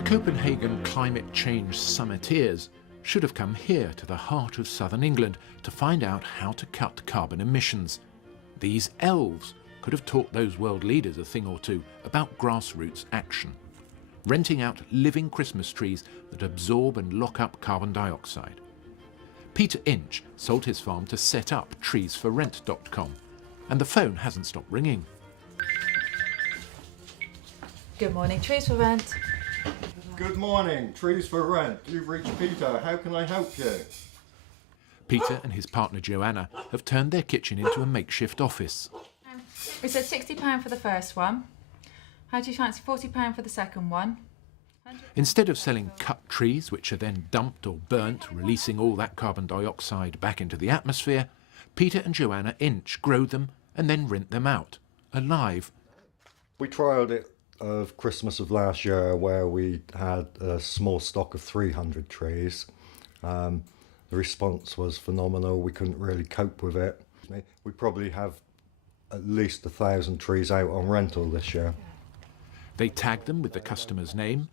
The Copenhagen climate change summiteers should have come here to the heart of southern England to find out how to cut carbon emissions. These elves could have taught those world leaders a thing or two about grassroots action. Renting out living Christmas trees that absorb and lock up carbon dioxide. Peter Inch sold his farm to set up treesforrent.com, and the phone hasn't stopped ringing. Good morning, Trees for Rent. Good morning, Trees for Rent. You've reached Peter. How can I help you? Peter and his partner Joanna have turned their kitchen into a makeshift office. We said £60 for the first one. How do you fancy £40 for the second one? Instead of selling cut trees, which are then dumped or burnt, releasing all that carbon dioxide back into the atmosphere, Peter and Joanna Inch grow them and then rent them out, alive. We trialled it of Christmas of last year where we had a small stock of 300 trees. The response was phenomenal. We couldn't really cope with it. We probably have at least 1,000 trees out on rental this year. They tag them with the customer's name,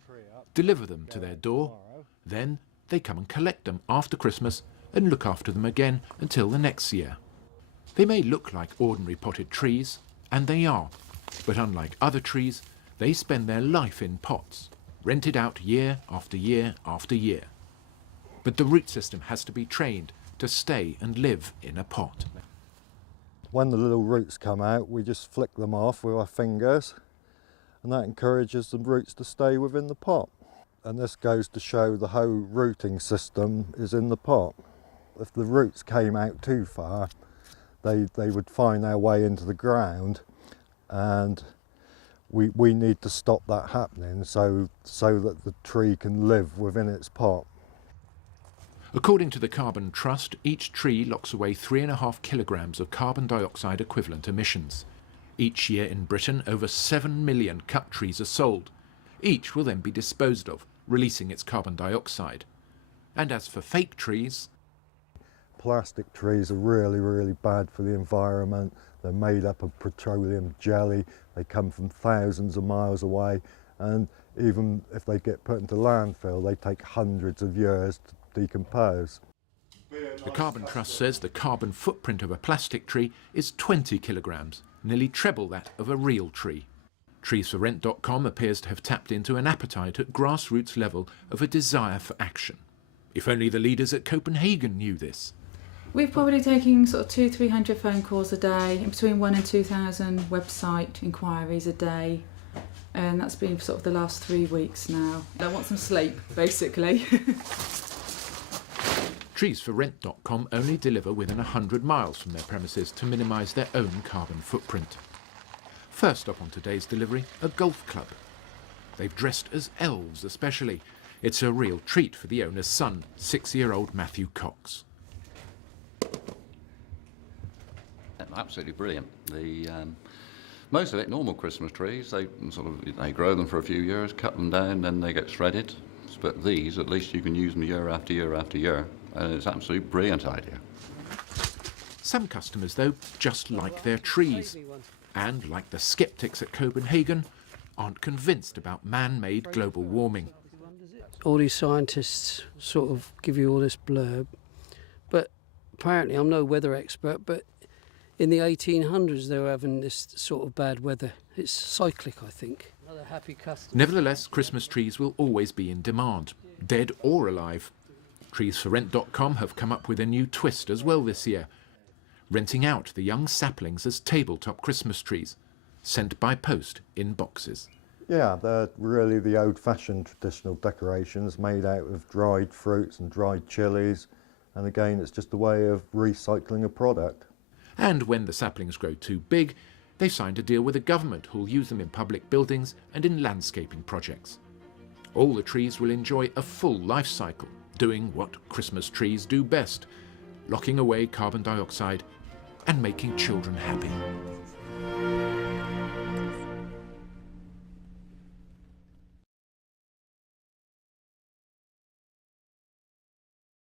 deliver them to their door, then they come and collect them after Christmas and look after them again until the next year. They may look like ordinary potted trees, and they are, but unlike other trees, they spend their life in pots, rented out year after year after year. But the root system has to be trained to stay and live in a pot. When the little roots come out, we just flick them off with our fingers, and that encourages the roots to stay within the pot. And this goes to show the whole rooting system is in the pot. If the roots came out too far, they would find their way into the ground, and we need to stop that happening so that the tree can live within its pot. According to the Carbon Trust, each tree locks away 3.5 kilograms of carbon dioxide equivalent emissions. Each year in Britain, over 7 million cut trees are sold. Each will then be disposed of, releasing its carbon dioxide. And as for fake trees... Plastic trees are really, really bad for the environment. They're made up of petroleum jelly. They come from thousands of miles away, and even if they get put into landfill, they take hundreds of years to decompose. The Carbon Trust says the carbon footprint of a plastic tree is 20 kilograms, nearly treble that of a real tree. Treesforrent.com appears to have tapped into an appetite at grassroots level of a desire for action. If only the leaders at Copenhagen knew this. We're probably taking sort of 200-300 phone calls a day, and between 1,000 and 2,000 website inquiries a day, and that's been sort of the last 3 weeks now. I want some sleep, basically. Treesforrent.com only deliver within 100 miles from their premises to minimise their own carbon footprint. First up on today's delivery, a golf club. They've dressed as elves especially. It's a real treat for the owner's son, 6-year-old Matthew Cox. Absolutely brilliant. Most of it normal Christmas trees. They grow them for a few years, cut them down, then they get shredded. But these, at least you can use them year after year after year, and it's an absolutely brilliant idea. Some customers, though, just like their trees, and like the sceptics at Copenhagen, aren't convinced about man-made global warming. All these scientists sort of give you all this blurb, but apparently I'm no weather expert, but in the 1800s they were having this sort of bad weather. It's cyclic, I think. Another happy customer. Nevertheless, Christmas trees will always be in demand, dead or alive. Treesforrent.com have come up with a new twist as well this year, renting out the young saplings as tabletop Christmas trees, sent by post in boxes. Yeah, they're really the old-fashioned traditional decorations made out of dried fruits and dried chilies, and again it's just a way of recycling a product. And when the saplings grow too big, they've signed a deal with the government who'll use them in public buildings and in landscaping projects. All the trees will enjoy a full life cycle, doing what Christmas trees do best, locking away carbon dioxide and making children happy.